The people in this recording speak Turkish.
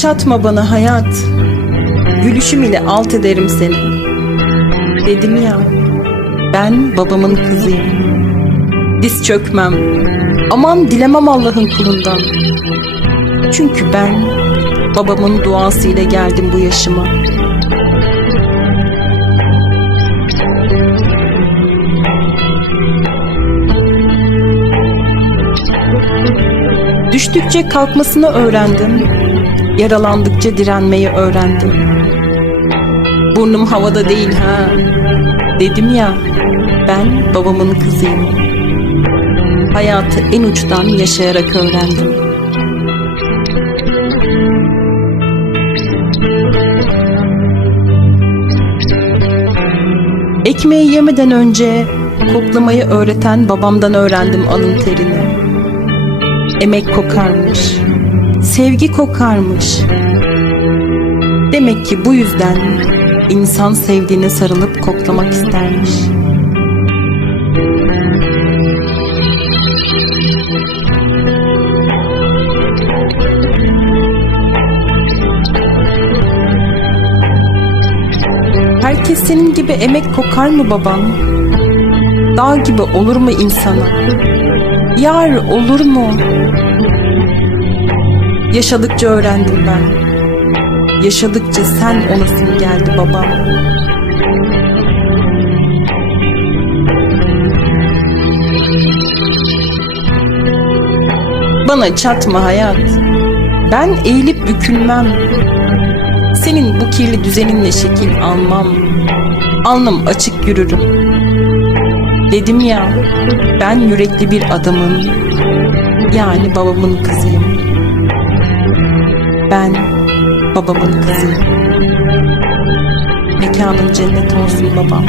Çatma bana hayat. Gülüşüm ile alt ederim seni. Dedim ya, ben babamın kızıyım. Diz çökmem. Aman dilemem Allah'ın kulundan. Çünkü ben babamın duası ile geldim bu yaşıma. Düştükçe kalkmasını öğrendim. Yaralandıkça direnmeyi öğrendim. Burnum havada değil ha. Dedim ya, ben babamın kızıyım. Hayatı en uçtan yaşayarak öğrendim. Ekmeği yemeden önce koklamayı öğreten babamdan öğrendim alın terini. Emek kokarmış, sevgi kokarmış. Demek ki bu yüzden insan sevdiğine sarılıp koklamak istermiş. Herkes senin gibi emek kokar mı babam? Dağ gibi olur mu insana? Yar olur mu? Yaşadıkça öğrendim ben. Yaşadıkça sen olasın geldi babam. Bana çatma hayat. Ben eğilip bükülmem. Senin bu kirli düzeninle şekil almam. Alnım açık yürürüm. Dedim ya, ben yürekli bir adamım. Yani babamın kızıyım. Ben babamın kızıyım. Mekanın cennet olsun babam.